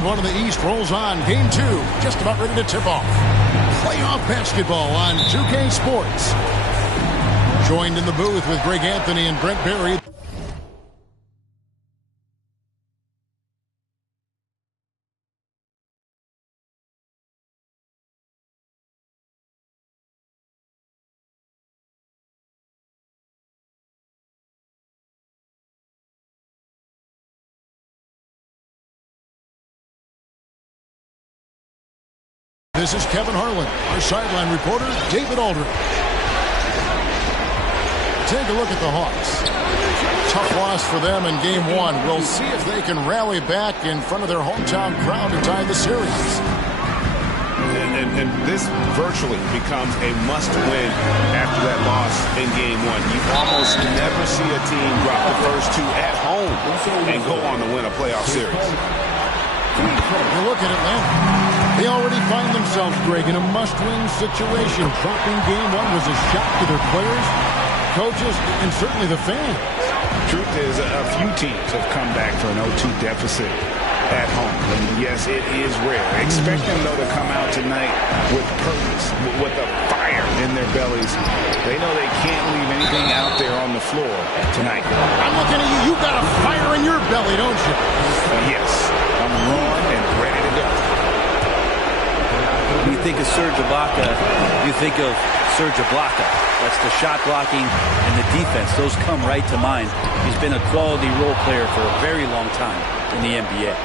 Round one of the East rolls on. Game two, just about ready to tip off. Playoff basketball on 2K Sports. Joined in the booth with Greg Anthony and Brent Berry. This is Kevin Harlan, our sideline reporter, David Aldridge. Take a look at the Hawks. Tough loss for them in game one. We'll see if they can rally back in front of their hometown crowd to tie the series. And this virtually becomes a must-win after that loss in game one. You almost never see a team drop the first two at home and go on to win a playoff series. You look at Atlanta. They already find themselves, Greg, in a must-win situation. Dropping game one was a shock to their players, coaches, and certainly the fans. Truth is, a few teams have come back for an 0-2 deficit at home. And yes, it is rare. Expect them, though, to come out tonight with purpose, with a fire in their bellies. They know they can't leave anything out there on the floor tonight. I'm looking at you. You've got a fire in your belly, don't you? Yes. I'm raw and ready to go. When you think of Serge Ibaka, you think of Serge Ibaka. That's the shot blocking and the defense. Those come right to mind. He's been a quality role player for a very long time in the NBA.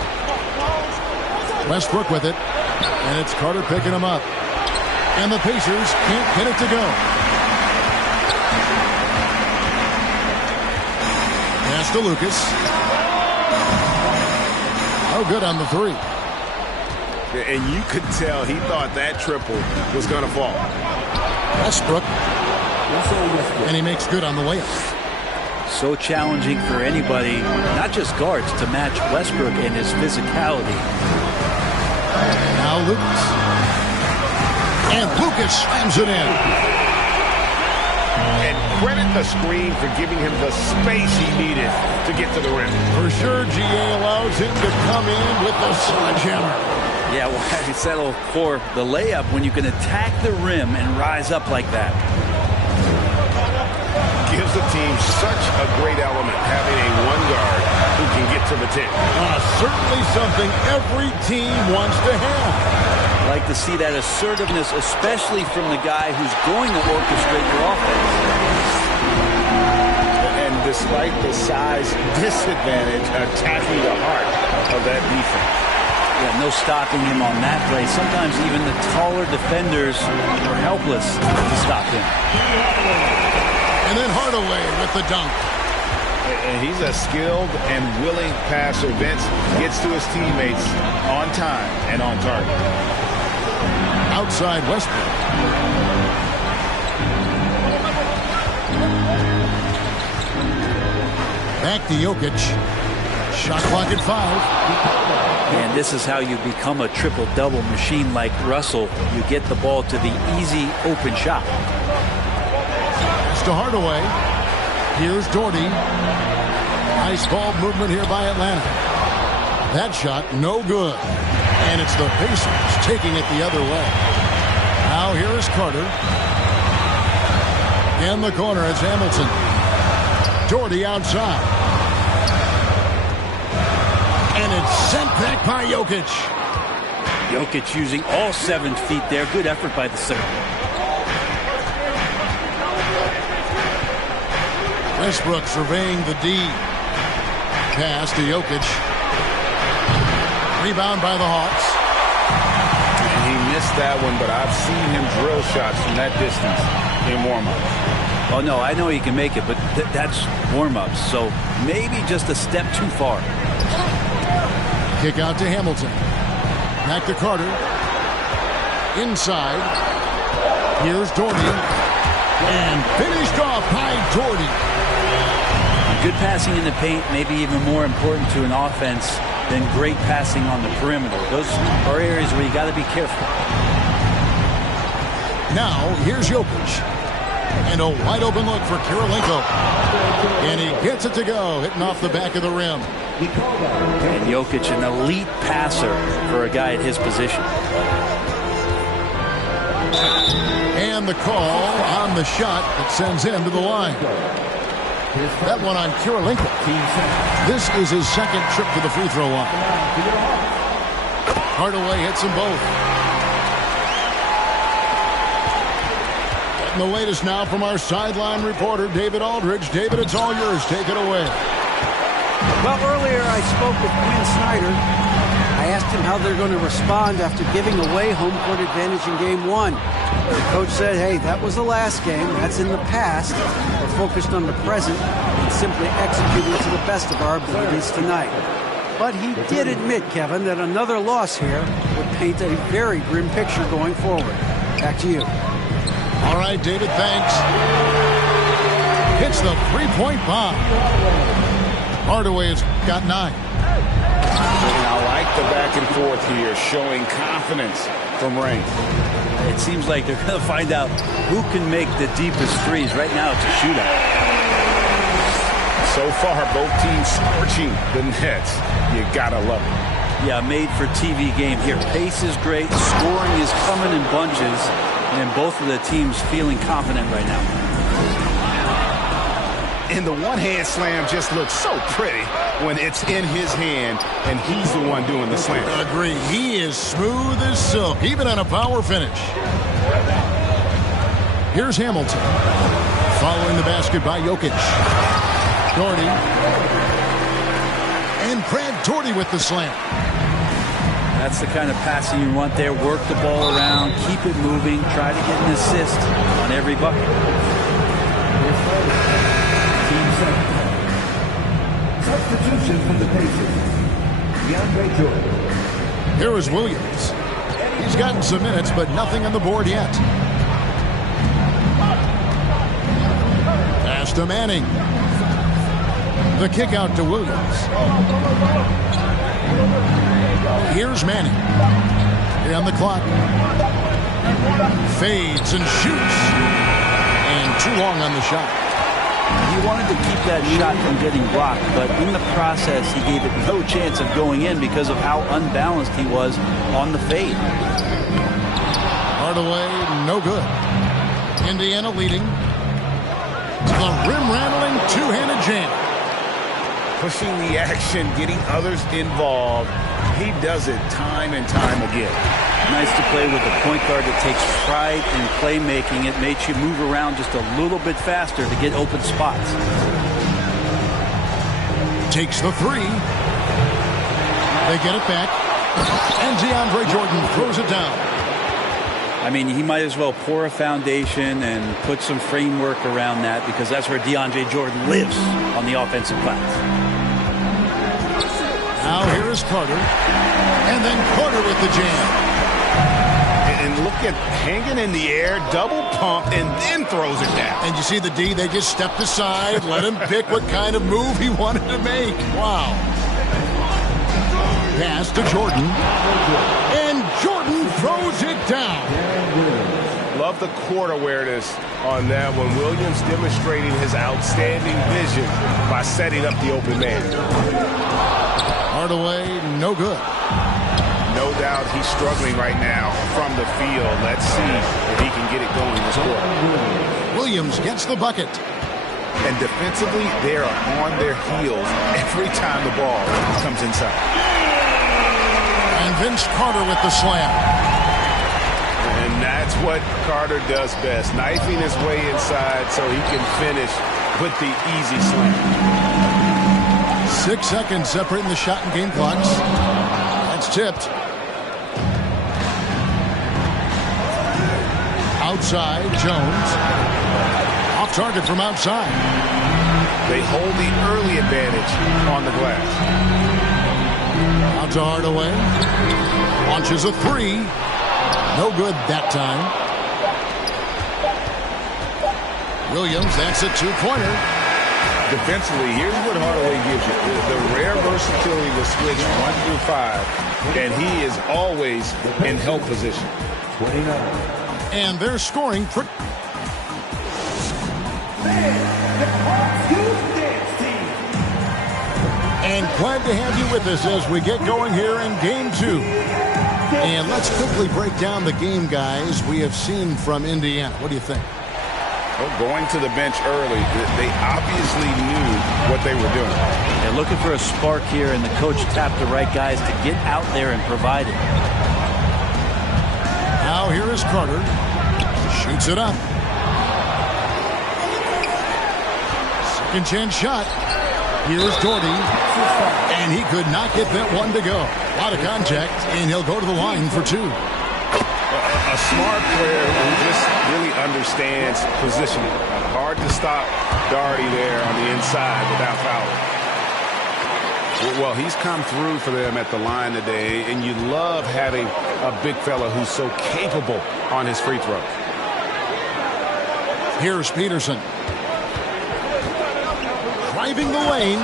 Westbrook with it, and it's Carter picking him up. And the Pacers can't get it to go. Pass to Lucas. Oh, good on the three. And you could tell he thought that triple was going to fall. Westbrook. And he makes good on the layup. So challenging for anybody, not just guards, to match Westbrook and his physicality. Now Lucas. And Lucas slams it in. And credit the screen for giving him the space he needed to get to the rim. For sure, GA allows him to come in with the sledgehammer. Yeah, why settle for the layup when you can attack the rim and rise up like that? Gives the team such a great element having a one guard who can get to the tip. Certainly something every team wants to have. I like to see that assertiveness, especially from the guy who's going to orchestrate your offense. And despite the size disadvantage, attacking the heart of that defense. Yeah, no stopping him on that play. Sometimes even the taller defenders are helpless to stop him. And then Hardaway with the dunk. And he's a skilled and willing passer. Vince gets to his teammates on time and on target. Outside Westbrook. Back to Jokic. Shot clock at 5. And this is how you become a triple-double machine like Russell. You get the ball to the easy open shot. It's to Hardaway. Here's Doherty. Nice ball movement here by Atlanta. That shot, no good. And it's the Pacers taking it the other way. Now here is Carter. In the corner, it's Hamilton. Doherty outside. And it's sent back by Jokic. Jokic using all 7 feet there. Good effort by the center. Westbrook surveying the D. Pass to Jokic. Rebound by the Hawks. And he missed that one, but I've seen him drill shots from that distance in warm-ups. Oh, no, I know he can make it, but that's warm-ups. So maybe just a step too far. Kick out to Hamilton. Back to Carter. Inside. Here's Doherty. And finished off by Doherty. Good passing in the paint, maybe even more important to an offense than great passing on the perimeter. Those are areas where you got to be careful. Now, here's Jokic. And a wide open look for Kirilenko. And he gets it to go, hitting off the back of the rim. And Jokic, an elite passer for a guy at his position. And the call on the shot that sends him to the line. That one on Kirilenko. This is his second trip to the free throw line. Hardaway hits them both. Getting the latest now from our sideline reporter, David Aldridge. David, it's all yours. Take it away. Well, earlier I spoke with Quinn Snyder. I asked him how they're going to respond after giving away home court advantage in Game 1. The coach said, hey, that was the last game. That's in the past. We're focused on the present and simply executing to the best of our abilities tonight. But he did admit, Kevin, that another loss here would paint a very grim picture going forward. Back to you. All right, David, thanks. Hits the three-point bomb. Hardaway has got 9. I like the back and forth here, showing confidence from Rain. It seems like they're going to find out who can make the deepest threes. Right now, it's a shootout. So far, both teams scorching the Nets. You gotta love it. Yeah, made for TV game here. Pace is great. Scoring is coming in bunches. And both of the teams feeling confident right now. And the one-hand slam just looks so pretty when it's in his hand and he's the one doing the slam. Agree. He is smooth as silk, even on a power finish. Here's Hamilton. Following the basket by Jokic. Doherty. And Brad Doherty with the slam. That's the kind of passing you want there. Work the ball around, keep it moving, try to get an assist on every bucket. Substitution for the Pacers. DeAndre Jordan. Here is Williams. He's gotten some minutes, but nothing on the board yet. Pass to Manning. The kick out to Williams. Here's Manning. Here on the clock. Fades and shoots. And too long on the shot. He wanted to keep that shot from getting blocked, but in the process, he gave it no chance of going in because of how unbalanced he was on the fade. Hardaway, no good. Indiana leading. The rim-rattling two-handed jam. Pushing the action, getting others involved. He does it time and time again. Nice to play with a point guard that takes pride in playmaking. It makes you move around just a little bit faster to get open spots. Takes the three. They get it back. And DeAndre Jordan throws it down. I mean, he might as well pour a foundation and put some framework around that because that's where DeAndre Jordan lives on the offensive glass. Now here is Carter. And then Carter with the jam. And look at hanging in the air, double pump, and then throws it down. And you see the D, they just stepped aside, let him pick what kind of move he wanted to make. Wow. Pass to Jordan. And Jordan throws it down. Love the court awareness on that one. Williams demonstrating his outstanding vision by setting up the open man. Hardaway, no good. No doubt he's struggling right now from the field. Let's see if he can get it going this quarter. Williams gets the bucket. And defensively, they are on their heels every time the ball comes inside. And Vince Carter with the slam. And that's what Carter does best, knifing his way inside so he can finish with the easy slam. 6 seconds separating the shot and game clocks. That's tipped. Outside, Jones. Off target from outside. They hold the early advantage on the glass. Out to Hardaway. Launches a three. No good that time. Williams, that's a two-pointer. Defensively, here's what Hardaway gives you. The rare versatility to switch 1 through 5. And he is always in help position. 29. And they're scoring. And glad to have you with us as we get going here in Game 2. And let's quickly break down the game, guys, we have seen from Indiana. What do you think? Well, going to the bench early, they obviously knew what they were doing. They're looking for a spark here, and the coach tapped the right guys to get out there and provide it. Now here is Carter. Shoots it up. Second chance shot. Here's Doherty. And he could not get that one to go. A lot of contact, and he'll go to the line for 2. A smart player who just really understands positioning. Hard to stop Doherty there on the inside without fouling. Well, he's come through for them at the line today, and you love having a big fella who's so capable on his free throws. Here's Peterson. Driving the lane.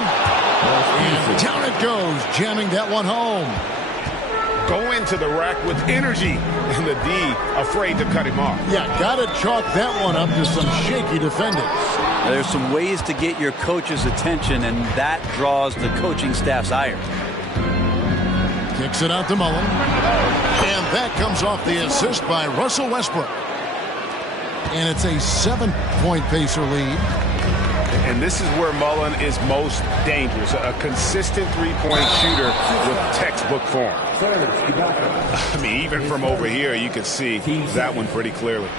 And down it goes, jamming that one home. Go into the rack with energy, and the D afraid to cut him off. Yeah, got to chalk that one up to some shaky defending. There's some ways to get your coach's attention, and that draws the coaching staff's ire. Kicks it out to Mullen. And that comes off the assist by Russell Westbrook. And it's a 7-point Pacer lead. And this is where Mullen is most dangerous. A consistent three-point shooter with textbook form. I mean, even from over here, you can see that one pretty clearly.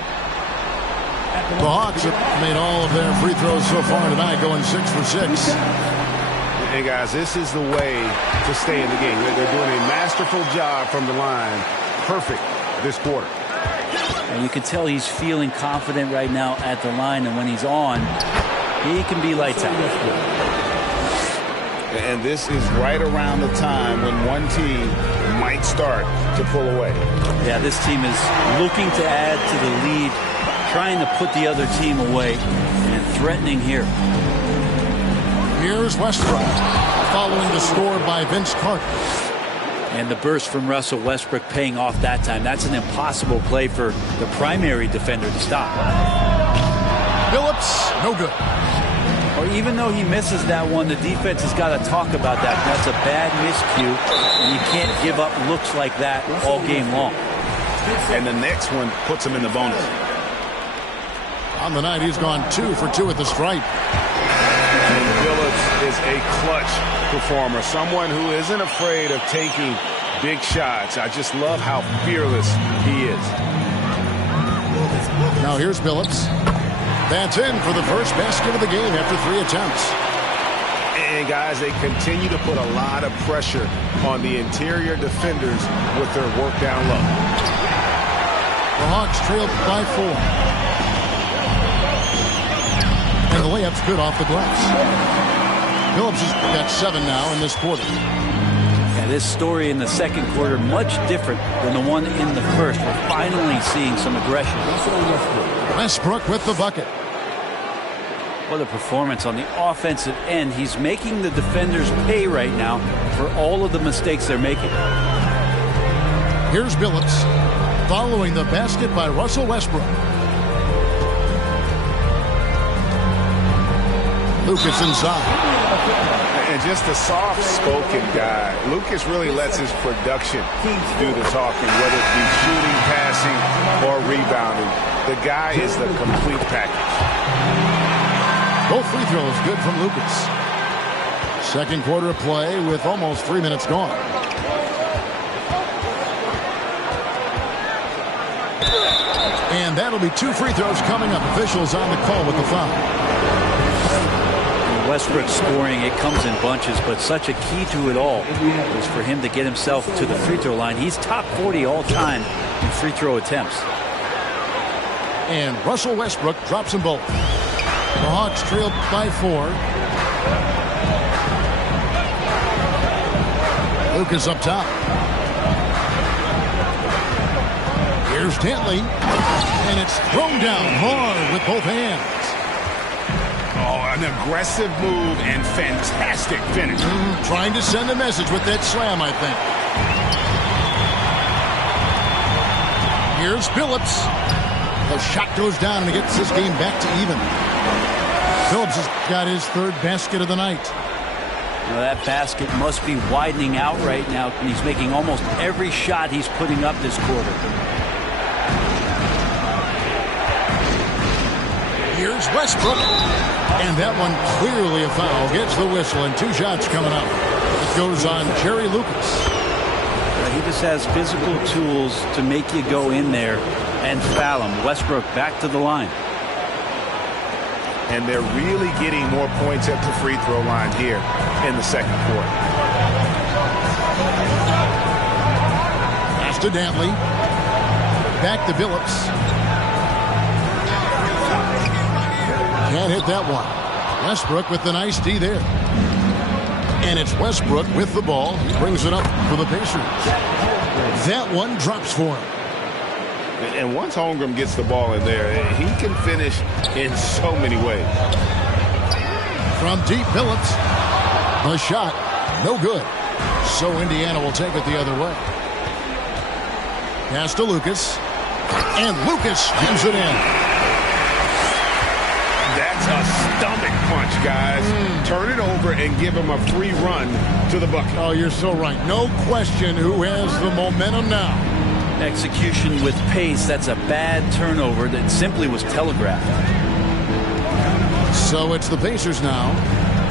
The Hawks have made all of their free throws so far tonight, going 6 for 6. Hey, guys, this is the way to stay in the game. They're doing a masterful job from the line. Perfect this quarter. And you can tell he's feeling confident right now at the line, and when he's on, he can be lights out. And this is right around the time when one team might start to pull away. Yeah, this team is looking to add to the lead, trying to put the other team away, and threatening here. Here's Westbrook, following the score by Vince Carter. And the burst from Russell Westbrook paying off that time. That's an impossible play for the primary defender to stop. Phillips, no good. Or even though he misses that one, the defense has got to talk about that. That's a bad miscue, and you can't give up looks like that all game long. And the next one puts him in the bonus. On the night, he's gone 2 for 2 at the stripe. And Phillips is a clutch performer, someone who isn't afraid of taking big shots. I just love how fearless he is. Now here's Phillips. That's in for the first basket of the game after 3 attempts. And guys, they continue to put a lot of pressure on the interior defenders with their work down low. The Hawks trailed by 4. And the layup's good off the glass. Phillips has got 7 now in this quarter. Yeah, this story in the second quarter, much different than the one in the first. We're finally seeing some aggression. Westbrook with the bucket. What a performance on the offensive end. He's making the defenders pay right now for all of the mistakes they're making. Here's Phillips, following the basket by Russell Westbrook. Lucas inside. And just a soft-spoken guy. Lucas really lets his production do the talking, whether it be shooting, passing, or rebounding. The guy is the complete package. Both free throws good from Lucas. Second quarter of play with almost 3 minutes gone. And that'll be 2 free throws coming up. Officials on the call with the foul. Westbrook scoring, it comes in bunches, but such a key to it all is for him to get himself to the free throw line. He's top 40 all time in free throw attempts. And Russell Westbrook drops them both. The Hawks trailed by 4. Lucas up top. Here's Dantley. And it's thrown down hard with both hands. Oh, an aggressive move and fantastic finish. Trying to send a message with that slam, I think. Here's Phillips. The shot goes down and it gets this game back to even. Phillips has got his 3rd basket of the night. Now that basket must be widening out right now, and he's making almost every shot he's putting up this quarter. Here's Westbrook. And that one clearly a foul. Gets the whistle, and 2 shots coming up. It goes on Jerry Lucas. He just has physical tools to make you go in there and foul him. Westbrook back to the line. And they're really getting more points at the free throw line here in the second quarter. Pass to Dantley. Back to Billups. Can't hit that one. Westbrook with the nice D there. And it's Westbrook with the ball. He brings it up for the Pacers. That one drops for him. And once Holmgren gets the ball in there, he can finish in so many ways. From deep, Billups. The shot, no good. So Indiana will take it the other way. Pass to Lucas. And Lucas gives it in. That's a stomach punch, guys. Turn it over and give him a free run to the bucket. Oh, you're so right. No question who has the momentum now. Execution with pace. That's a bad turnover that simply was telegraphed. So it's the Pacers now,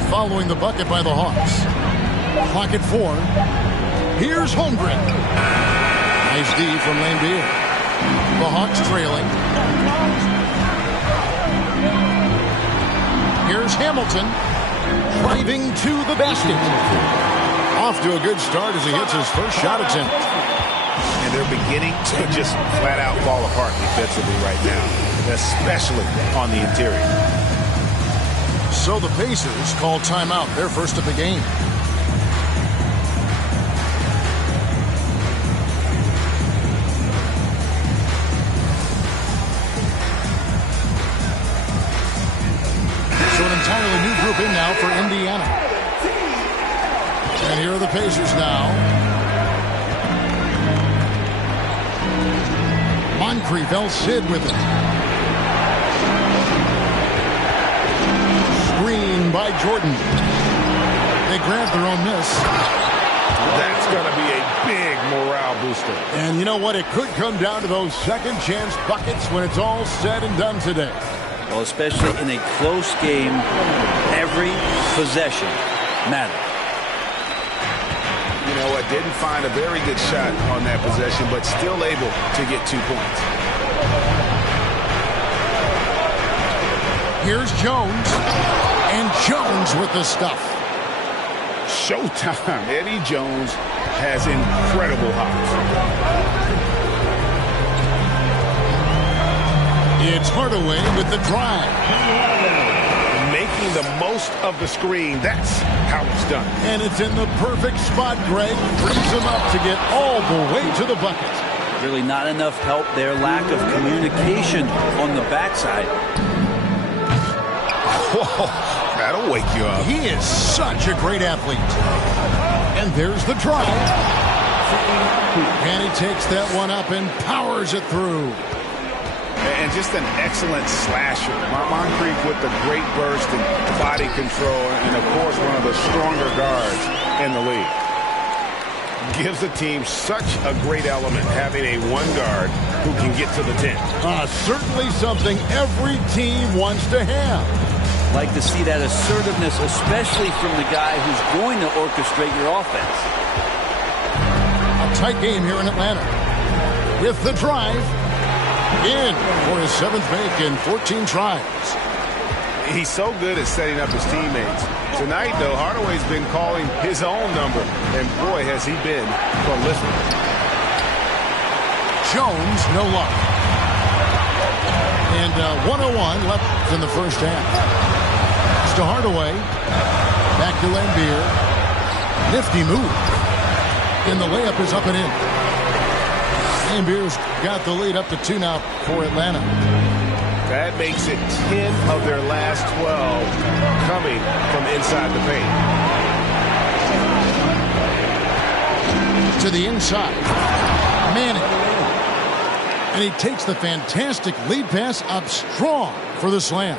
following the bucket by the Hawks. Clock at 4. Here's Holmgren. Nice D from Lambeer. The Hawks trailing. Here's Hamilton driving to the basket. Off to a good start as he hits his first shot attempt. And they're beginning to just flat out fall apart defensively right now, especially on the interior. So the Pacers call timeout, their first of the game. So an entirely new group in now for Indiana. And here are the Pacers now. Moncrief, El Cid with it. Screen by Jordan. They grab their own miss. That's going to be a big morale booster. And you know what? It could come down to those second chance buckets when it's all said and done today. Well, especially in a close game, every possession matters. You know what? Didn't find a very good shot on that possession, but still able to get 2 points. Here's Jones. And Jones with the stuff. Showtime. Eddie Jones has incredible hops. It's Hardaway with the drive. Making the most of the screen. That's how it's done. And it's in the perfect spot, Greg. Brings him up to get all the way to the bucket. Really not enough help there. Lack of communication on the backside. Whoa, that'll wake you up. He is such a great athlete. And there's the drive. And he takes that one up and powers it through. And just an excellent slasher. Moncrief with the great burst and body control, and of course one of the stronger guards in the league. Gives the team such a great element having a one guard who can get to the 10. Certainly something every team wants to have. Like to see that assertiveness, especially from the guy who's going to orchestrate your offense. A tight game here in Atlanta. With the drive. In for his 7th make in 14 tries. He's so good at setting up his teammates. Tonight, though, Hardaway's been calling his own number, and boy, has he been prolific. Jones, no luck. And 1:01 left in the first half. It's to Hardaway. Back to Lambeer. Nifty move. And the layup is up and in. Lambeer's got the lead up to 2 now for Atlanta. That makes it 10 of their last 12 coming from inside the paint. To the inside. Manning. And he takes the fantastic lead pass up strong for the slam.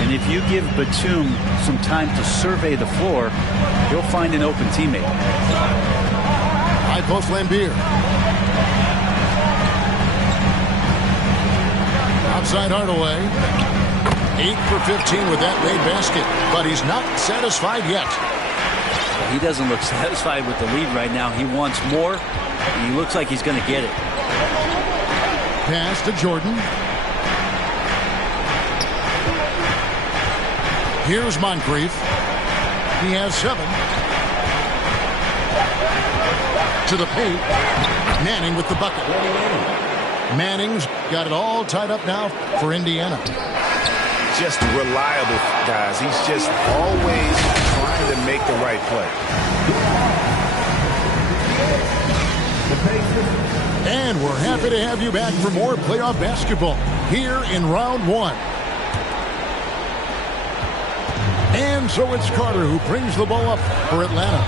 And if you give Batum some time to survey the floor, he'll find an open teammate. High post Lambeer. Outside Hardaway. 8 for 15 with that made basket, but he's not satisfied yet. He doesn't look satisfied with the lead right now. He wants more, and he looks like he's going to get it. Pass to Jordan. Here's Moncrief. He has 7. To the paint. Manning with the bucket. Manning's got it all tied up now for Indiana. Just reliable, guys. He's just always trying to make the right play. And we're happy to have you back for more playoff basketball here in round 1. And so it's Carter who brings the ball up for Atlanta.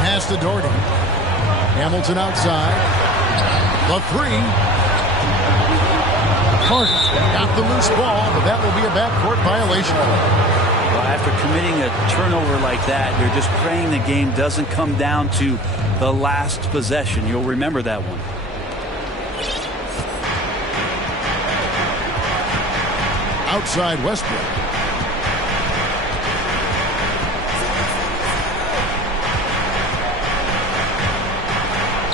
Pass to Doherty. Hamilton outside. The 3. Carter got the loose ball, but that will be a backcourt violation. Well, after committing a turnover like that, you're just praying the game doesn't come down to the last possession. You'll remember that one. Outside Westbrook.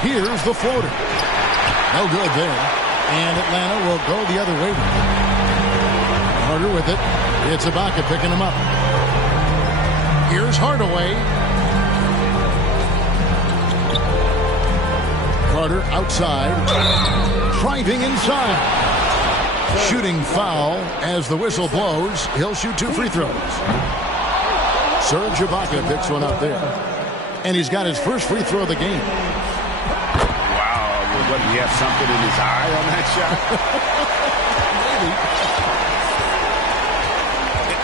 Here's the floater. No good there. And Atlanta will go the other way. Carter with it. It's Ibaka picking him up. Here's Hardaway. Carter outside. Driving inside. Shooting foul as the whistle blows. He'll shoot 2 free throws. Serge Ibaka picks one up there. And he's got his first free throw of the game. What, do you have something in his eye on that shot? Maybe.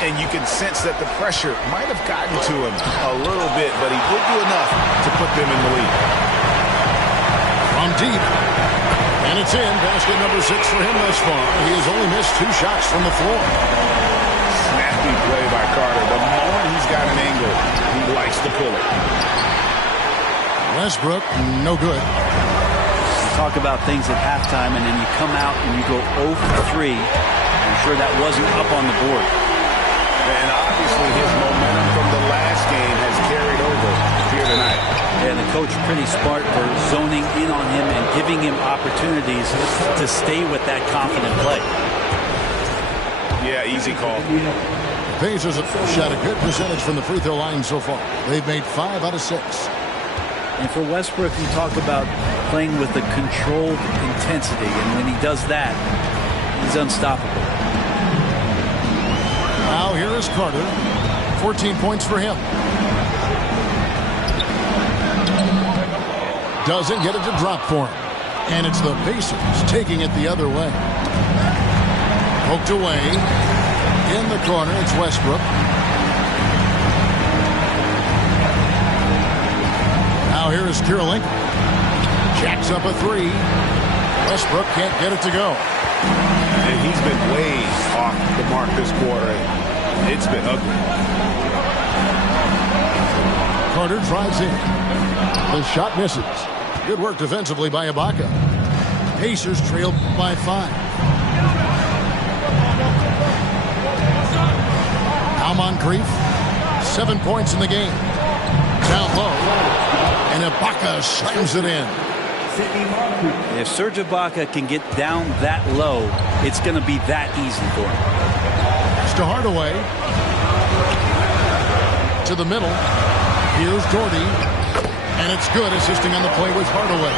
And you can sense that the pressure might have gotten to him a little bit, but he did do enough to put them in the lead. From deep. And it's in. Basket number 6 for him thus far. He has only missed 2 shots from the floor. Snappy play by Carter. The moment he's got an angle, he likes to pull it. Westbrook, no good. Talk about things at halftime, and then you come out and you go 0 for 3. I'm sure that wasn't up on the board. And obviously his momentum from the last game has carried over here tonight. And the coach pretty smart for zoning in on him and giving him opportunities to stay with that confident play. Yeah, easy call. Pacers have shot a good percentage from the free throw line so far. They've made 5 out of 6. And for Westbrook, you talk about playing with a controlled intensity, and when he does that, he's unstoppable. Now here is Carter. 14 points for him. Doesn't get it to drop for him. And it's the Pacers taking it the other way. Poked away. In the corner, it's Westbrook. Now here is Kirilenko. Jacks up a 3. Westbrook can't get it to go. And he's been way off the mark this quarter. It's been ugly. Carter drives in. The shot misses. Good work defensively by Ibaka. Pacers trail by 5. Now Moncrief. 7 points in the game. Down low. And Ibaka slams it in. If Serge Ibaka can get down that low, it's going to be that easy for him. It's to Hardaway. To the middle. Here's Doherty. And it's good, assisting on the play with Hardaway.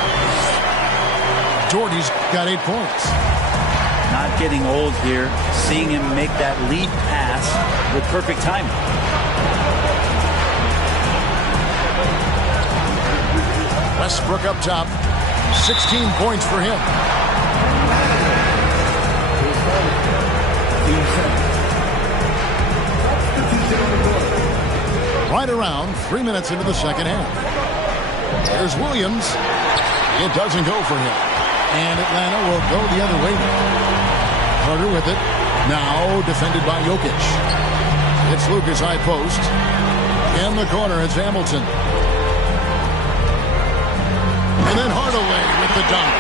Doherty's got 8 points. Not getting old here. Seeing him make that lead pass with perfect timing. Westbrook up top. 16 points for him. Right around 3 minutes into the second half. There's Williams. It doesn't go for him. And Atlanta will go the other way. Carter with it. Now defended by Jokic. It's Lucas high post. In the corner, it's Hamilton. And then Hardaway with the dunk.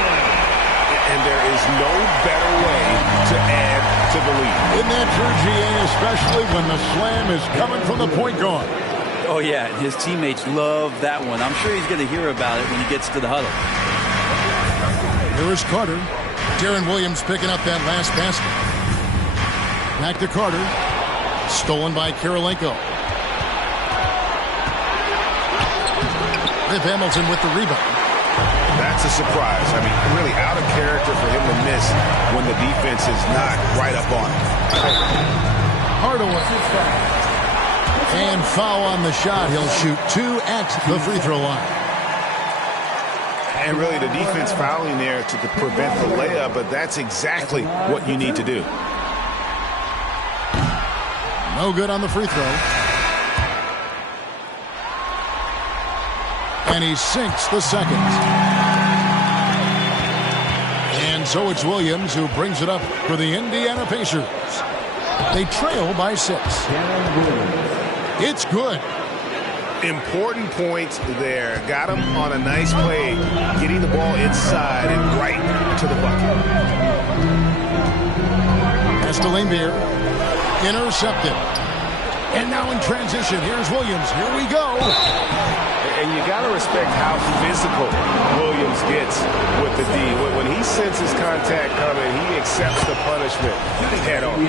And there is no better way to add to the lead. Isn't that true, GA, especially when the slam is coming from the point guard? Oh, yeah, his teammates love that one. I'm sure he's going to hear about it when he gets to the huddle. Here is Carter. Darren Williams picking up that last basket. Back to Carter. Stolen by Kirilenko. Rip Hamilton with the rebound. That's a surprise. I mean, really out of character for him to miss when the defense is not right up on him. Hardaway. And foul on the shot. He'll shoot 2 at the free throw line. And really the defense fouling there to prevent the layup, but that's exactly what you need to do. No good on the free throw. And he sinks the second. And so it's Williams who brings it up for the Indiana Pacers. They trail by 6. It's good. Important points there. Got him on a nice play, getting the ball inside and right to the bucket. Pass to Laimbeer. Intercepted. And now in transition, here's Williams. Here we go. And you got to respect how physical Williams gets with the D. When he senses contact coming, he accepts the punishment head on.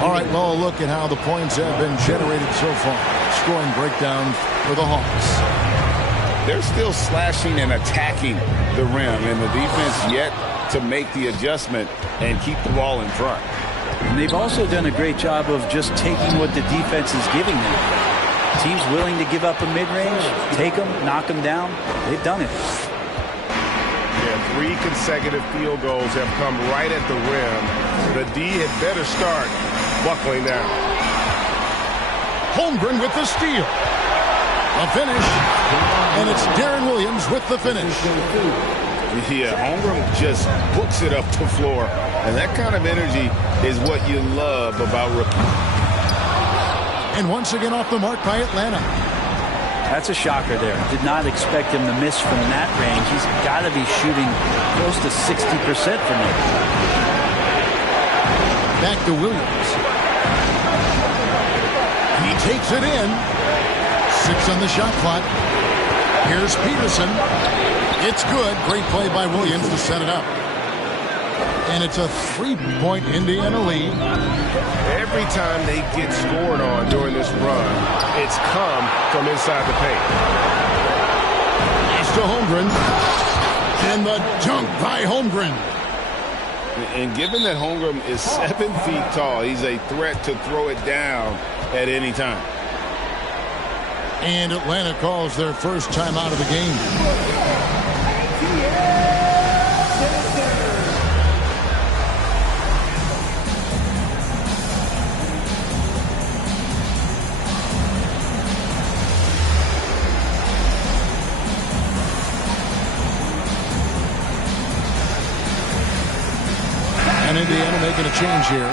All right, well, look at how the points have been generated so far. Scoring breakdown for the Hawks. They're still slashing and attacking the rim, and the defense yet to make the adjustment and keep the ball in front. And they've also done a great job of just taking what the defense is giving them. Teams willing to give up a mid-range, take them, knock them down. They've done it. Yeah, 3 consecutive field goals have come right at the rim. The D had better start buckling down. Holmgren with the steal. A finish. And it's Darren Williams with the finish. Yeah, Holmgren just books it up the floor. And that kind of energy is what you love about rookies. And once again off the mark by Atlanta. That's a shocker there. Did not expect him to miss from that range. He's got to be shooting close to 60% from it. Back to Williams. He takes it in. 6 on the shot clock. Here's Peterson. It's good. Great play by Williams to set it up. And it's a 3-point Indiana lead. Every time they get scored on during this run, it's come from inside the paint. Pass to Holmgren. And the dunk by Holmgren. And given that Holmgren is 7 feet tall, he's a threat to throw it down at any time. And Atlanta calls their first time out of the game. And Indiana making a change here.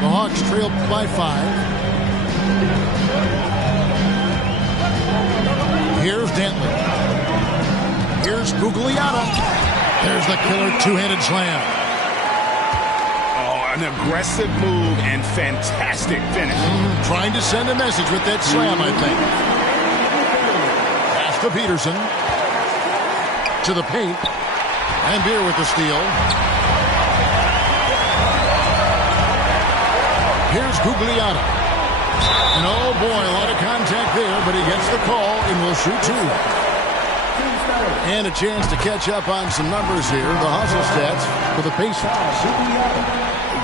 The Hawks trail by 5. Here's Dantley. Here's Gugliotta. There's the killer 2-handed slam. Oh, an aggressive move and fantastic finish. Trying to send a message with that slam, I think. Pass to Peterson. To the paint. And Beer with the steal. Here's Gugliotta. And oh boy, a lot of contact there, but he gets the call and will shoot 2. And a chance to catch up on some numbers here. The hustle stats for the Pacers.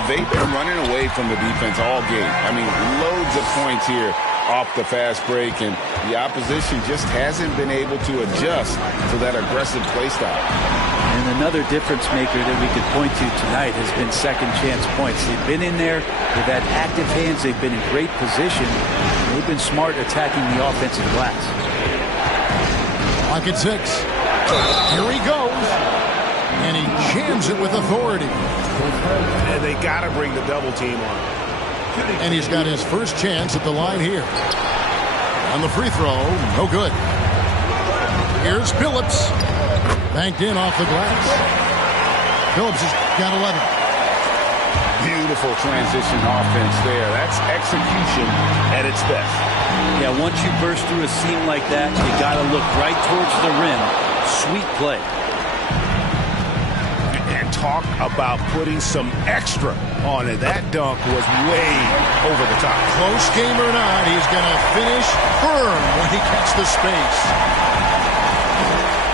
They've been running away from the defense all game. I mean, loads of points here off the fast break, and the opposition just hasn't been able to adjust to that aggressive play style. And another difference maker that we could point to tonight has been second chance points. They've been in there. They've had active hands. They've been in great position. They've been smart attacking the offensive glass. Clock at 6. Here he goes. And he jams it with authority. And they got to bring the double team on. And he's got his first chance at the line here. On the free throw, no good. Here's Phillips. Banked in off the glass. Phillips has got 11. Beautiful transition offense there. That's execution at its best. Yeah, once you burst through a seam like that, you got to look right towards the rim. Sweet play. And talk about putting some extra on it. That dunk was way over the top. Close game or not, he's going to finish firm when he gets the space.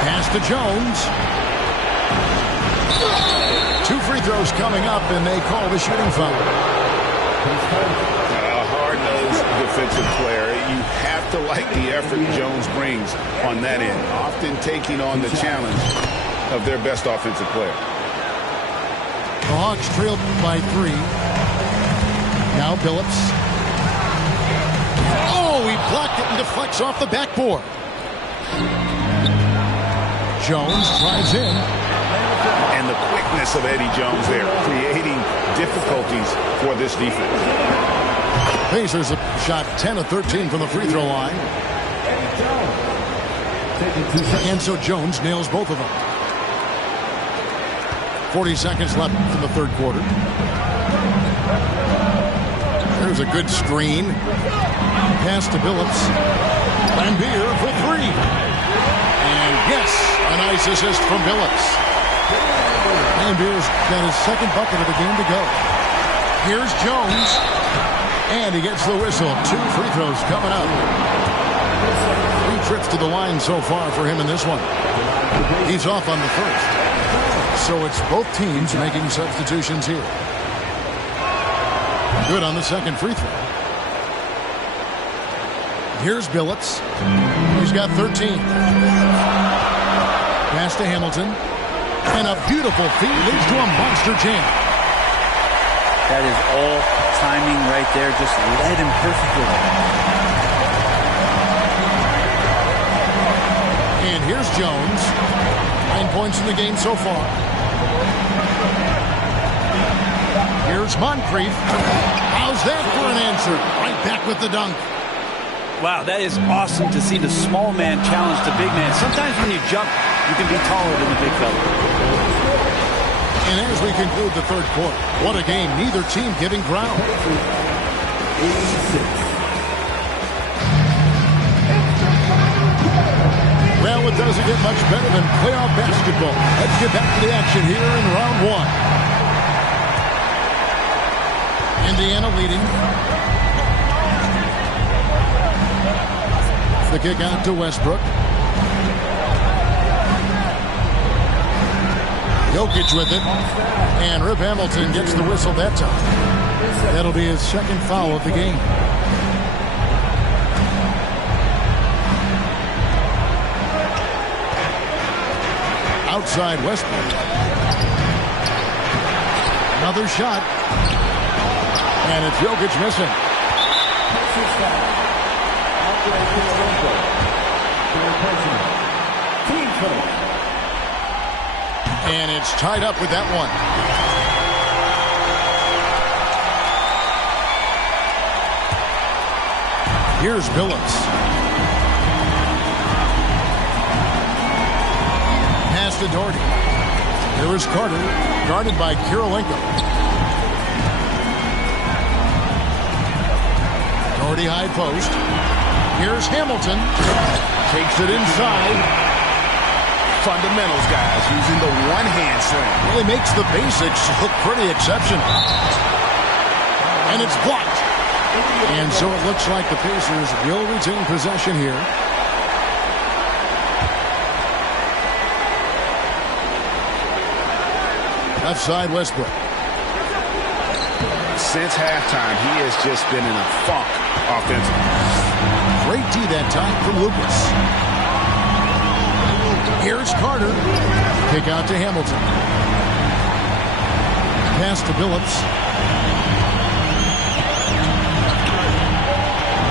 Pass to Jones. 2 free throws coming up, and they call the shooting foul. A hard-nosed defensive player. You have to like the effort Jones brings on that end, often taking on the challenge of their best offensive player. The Hawks trailed by 3. Now Phillips. Oh, he blocked it and deflects off the backboard. Jones drives in. And the quickness of Eddie Jones there, creating difficulties for this defense. Pacers have shot 10 of 13 from the free throw line. And so Jones nails both of them. 40 seconds left in the third quarter. There's a good screen. Pass to Phillips. Lambeer for 3. And yes, a nice assist from Phillips. Lambeer's got his second bucket of the game to go. Here's Jones. And he gets the whistle. 2 free throws coming up. 3 trips to the line so far for him in this one. He's off on the first. So it's both teams making substitutions here. Good on the second free throw. Here's Phillips. He's got 13. Pass to Hamilton. And a beautiful feed leads to a monster jam. That is all timing right there. Just led him perfectly. And here's Jones. 9 points in the game so far. Here's Moncrief. How's that for an answer? Right back with the dunk. Wow, that is awesome to see the small man challenge the big man. Sometimes when you jump, you can be taller than the big fella. And as we conclude the third quarter, what a game. Neither team giving ground. Well, it doesn't get much better than playoff basketball. Let's get back to the action here in round 1. Indiana leading. The kick out to Westbrook. Jokic with it. And Rip Hamilton gets the whistle that time. That'll be his second foul of the game. Outside Westbrook. Another shot. And it's Jokic missing. And it's tied up with that one. Here's Phillips. Pass to Doherty. Here is Carter, guarded by Kirilenko. Doherty high post. Here's Hamilton. Takes it inside. Fundamentals, guys, using the one-hand slam. Really makes the basics look pretty exceptional. And it's blocked. And so it looks like the Pacers will retain possession here. Left side, Westbrook. Since halftime, he has just been in a funk offensively. Great D that time from Lucas. Here's Carter. Kick out to Hamilton. Pass to Phillips.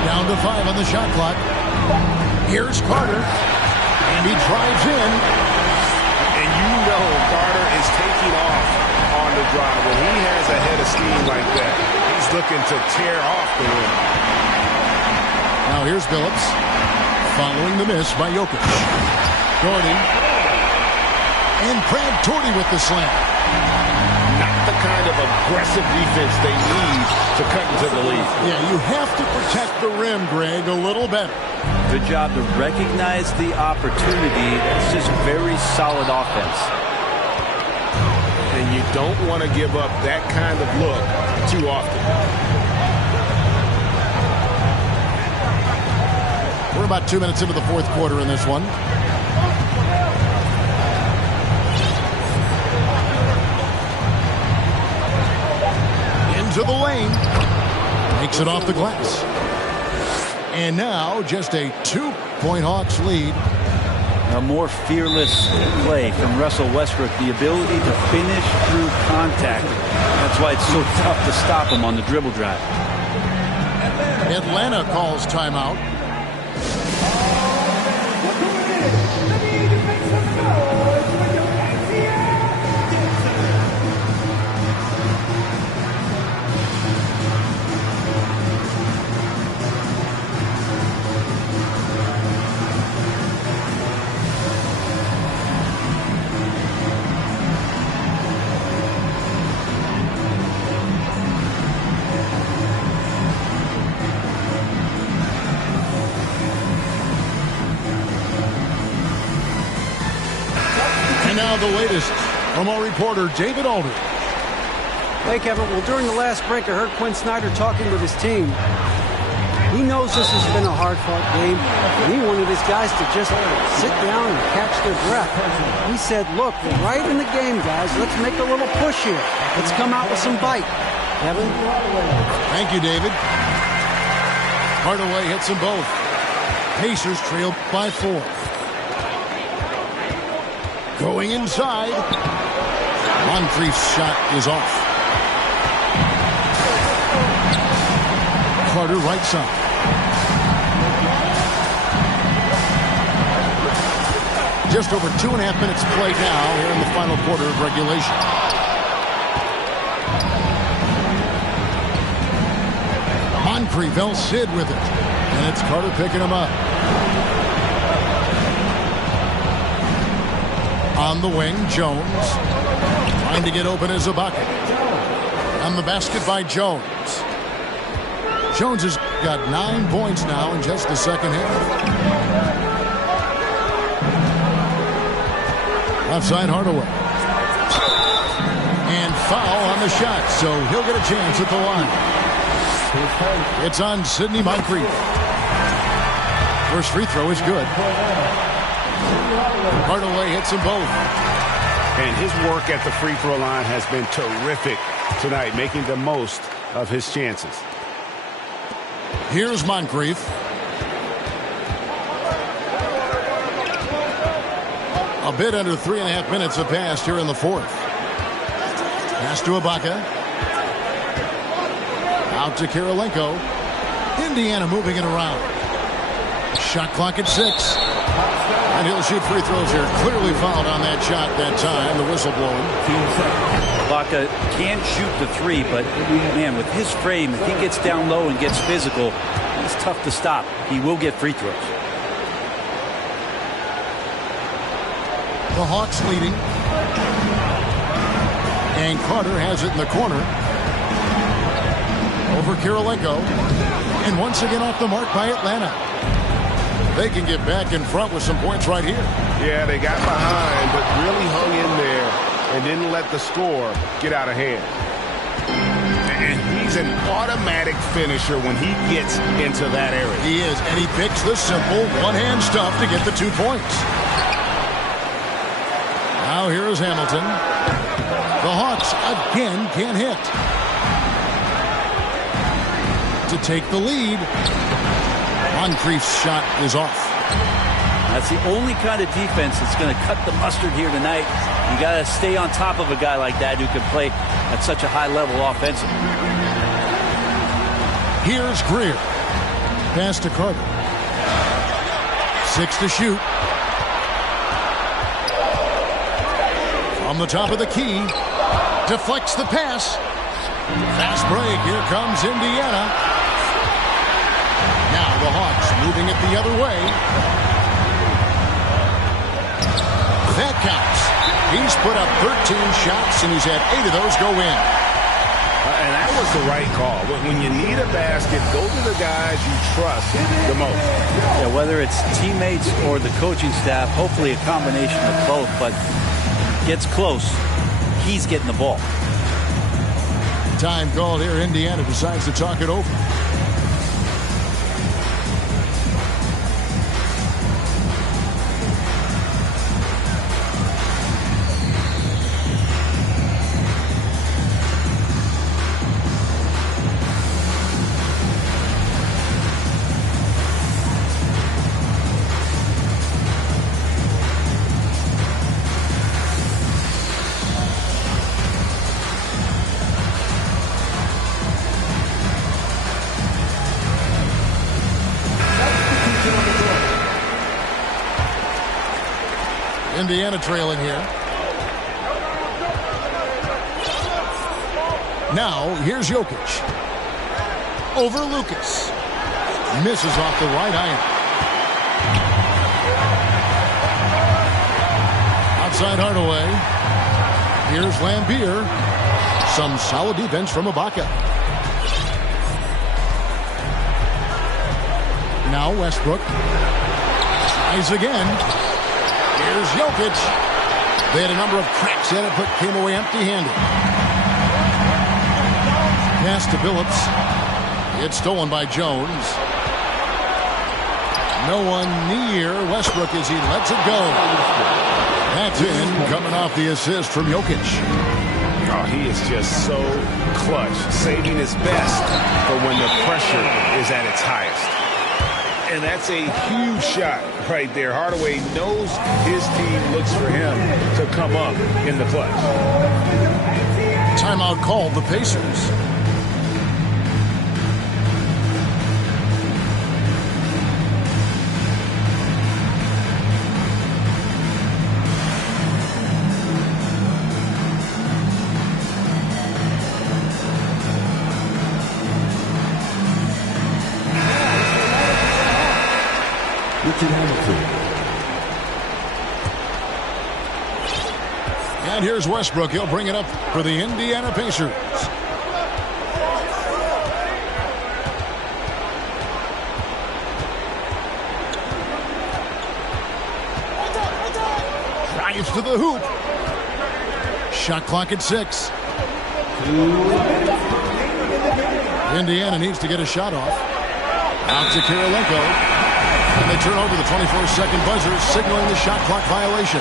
Down to 5 on the shot clock. Here's Carter. And he drives in. And you know Carter is taking off on the drive. When he has a head of steam like that, he's looking to tear off the rim. Now here's Billups following the miss by Jokic. Doherty. And Brad Doherty with the slam. Not the kind of aggressive defense they need to cut into the lead. Yeah, you have to protect the rim, Greg, a little better. Good job to recognize the opportunity. It's just very solid offense. And you don't want to give up that kind of look too often. We're about 2 minutes into the fourth quarter in this one. Into the lane. Makes it off the glass. And now just a 2-point Hawks lead. A more fearless play from Russell Westbrook. The ability to finish through contact. That's why it's so tough to stop him on the dribble drive. Atlanta calls timeout. Now the latest from our reporter, David Aldridge. Hey, Kevin. Well, during the last break, I heard Quinn Snyder talking with his team. He knows this has been a hard-fought game, and he wanted his guys to just sit down and catch their breath. He said, look, we're right in the game, guys. Let's make a little push here. Let's come out with some bite. Kevin? Thank you, David. Hardaway hits them both. Pacers trail by 4. Going inside. Moncrief's shot is off. Carter right side. Just over 2.5 minutes played now here in the final quarter of regulation. Moncrief, El Cid with it. And it's Carter picking him up. On the wing, Jones. Trying to get open as Ibaka. On the basket by Jones. Jones has got 9 points now in just the second half. Outside Hardaway. And foul on the shot, so he'll get a chance at the line. It's on Sidney Moncrief. First free throw is good. Hardaway hits them both. And his work at the free throw line has been terrific tonight, making the most of his chances. Here's Moncrief. A bit under 3.5 minutes have passed here in the fourth. Pass to Ibaka. Out to Kirilenko. Indiana moving it around. Shot clock at 6. And he'll shoot free throws here. Clearly fouled on that shot that time. The whistle blowing. Ibaka can shoot the 3, but man, with his frame, if he gets down low and gets physical, it's tough to stop. He will get free throws. The Hawks leading. And Carter has it in the corner. Over Kirilenko. And once again off the mark by Atlanta. They can get back in front with some points right here. Yeah, they got behind, but really hung in there and didn't let the score get out of hand. And he's an automatic finisher when he gets into that area. He is, and he picks the simple one-hand stuff to get the 2 points. Now here is Hamilton. The Hawks again can't hit. To take the lead. Moncrief's shot is off. That's the only kind of defense that's going to cut the mustard here tonight. You got to stay on top of a guy like that who can play at such a high level offensively. Here's Greer. Pass to Carter. 6 to shoot. From the top of the key. Deflects the pass. Fast break. Here comes Indiana. Now the Hawks moving it the other way. That counts. He's put up 13 shots, and he's had 8 of those go in. And that was the right call. When you need a basket, go to the guys you trust the most. Yeah, whether it's teammates or the coaching staff, hopefully a combination of both, but gets close, he's getting the ball. Time called here. Indiana decides to talk it over. Indiana trailing here. Now, here's Jokic. Over Lucas. Misses off the right iron. Outside Hardaway. Here's Lambier. Some solid defense from Ibaka. Now Westbrook. Tries again. Here's Jokic. They had a number of cracks in it, but came away empty-handed. Pass to Billups. It's stolen by Jones. No one near Westbrook as he lets it go. That's in, coming off the assist from Jokic. Oh, he is just so clutch, saving his best for when the pressure is at its highest. And that's a huge shot right there. Hardaway knows his team looks for him to come up in the clutch. Timeout called the Pacers. And here's Westbrook. He'll bring it up for the Indiana Pacers. Drives to the hoop. Shot clock at 6. Indiana needs to get a shot off. Out to Kirilenko. And they turn over the 24-second buzzer, signaling the shot clock violation.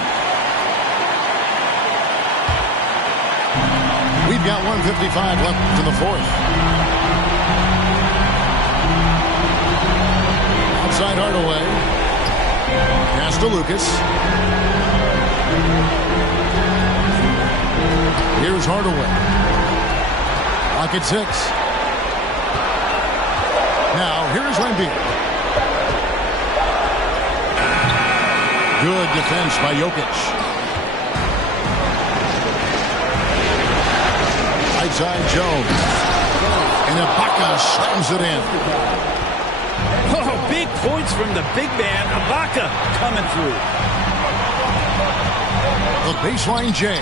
We've got 1:55 left in the fourth. Outside Hardaway. Pass to Lucas. Here's Hardaway. Clock at 6. Now, here's Lambier. Good defense by Jokic. Right side Jones. And Ibaka slams it in. Oh, big points from the big man. Ibaka coming through. The baseline J.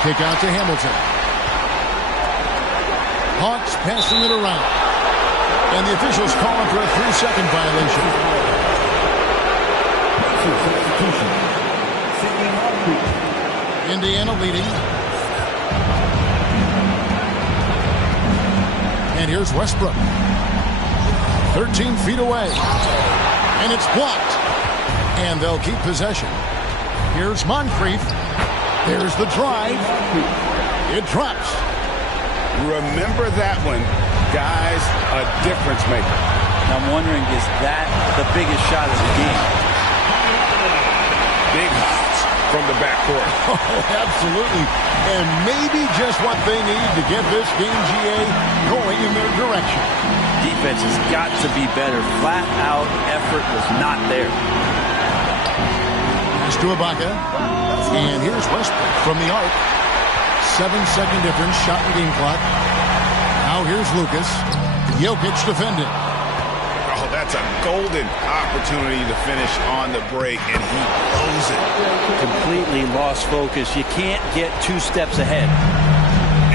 Kick out to Hamilton. Hawks passing it around. And the officials calling for a 3-second violation. Indiana leading. And here's Westbrook. 13 feet away. And it's blocked. And they'll keep possession. Here's Moncrief. There's the drive. It drops. Remember that one. Guys, a difference maker. I'm wondering, is that the biggest shot of the game? Big hops from the backcourt. Oh, absolutely. And maybe just what they need to get this game, GA, going in their direction. Defense has got to be better. Flat out effort was not there. Pass to Ibaka. And here's Westbrook from the arc. 7-second difference, shot in game clock. Now here's Lucas. Jokic defending. Oh, that's a golden opportunity to finish on the break, and he blows it. Completely lost focus. You can't get 2 steps ahead.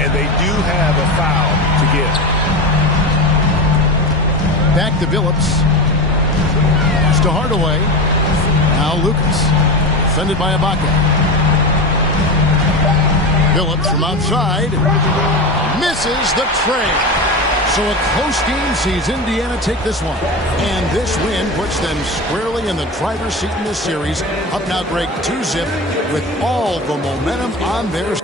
And they do have a foul to give. Back to Billups. Pass to Hardaway. Now Lucas. Defended by Ibaka. Billups from outside. Misses the trade. So a close game sees Indiana take this one. And this win puts them squarely in the driver's seat in this series. Up now, Greg, 2-zip with all the momentum on their